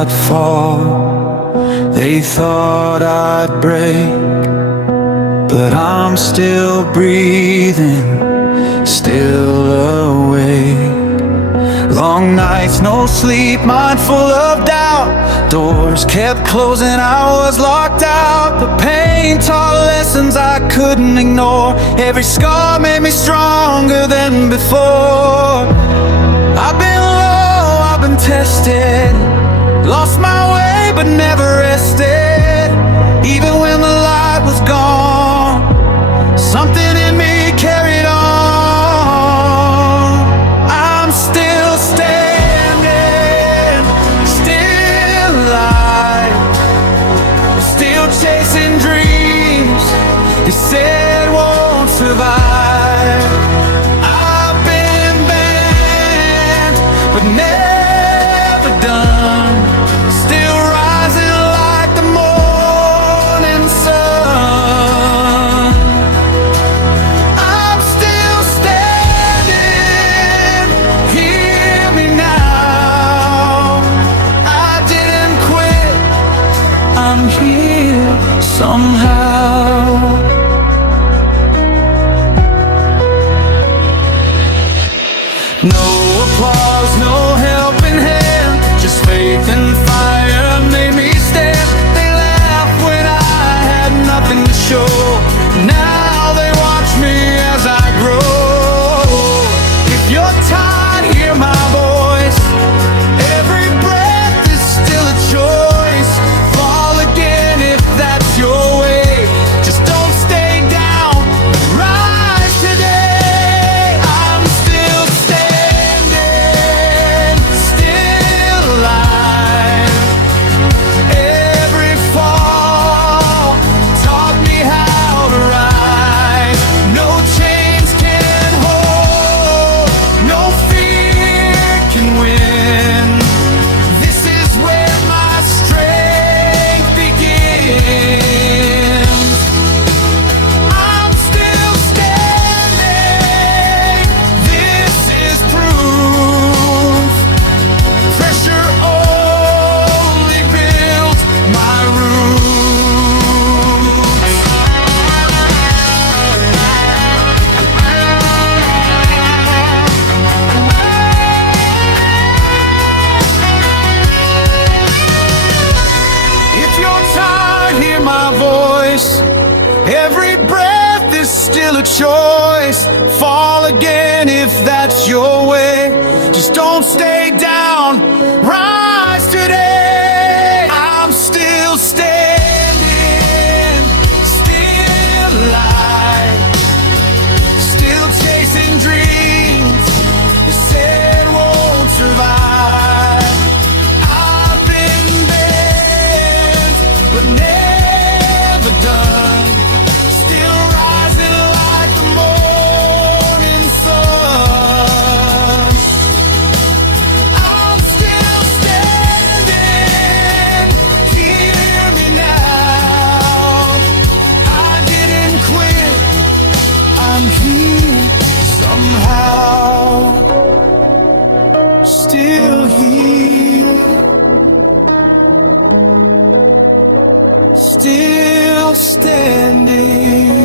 I'd fall, they thought I'd break, but I'm still breathing, still awake. Long nights, no sleep, mind full of doubt. Doors kept closing, I was locked out. The pain taught lessons I couldn't ignore. Every scar made me stronger than before. I've been low, I've been tested, lost my way but never rested. Even when the light was gone, something in me carried on. I'm still standing, still alive, still chasing dreams they said won't survive. I've been banned but never done, still rising like the morning sun. I'm still standing, hear me now. I didn't quit, I'm here somehow. No applause, no helping hand, just faith and fire made me stand. They laughed when I had nothing to show. Now they watch me as I grow. If you're tired, hear my voice. Every breath is still a choice. Fall again if that's your way. Just don't stay down, rise today. I'm still standing, still alive. Every fall taught me how to rise. No chains can hold, no fear can win. This is where my strength begins. I'm still standing, this is proof. Pressure only builds my roots. If you're tired, hear my voice. Every breath is still a choice. Fall again if that's your way. Just don't stay down, rise today. I'm still standing, still alive, still chasing dreams they said won't survive. I've been bent but never done, still rising like the morning sun. I'm still standing, hear me now. I didn't quit, I'm here somehow. Still here, still standing.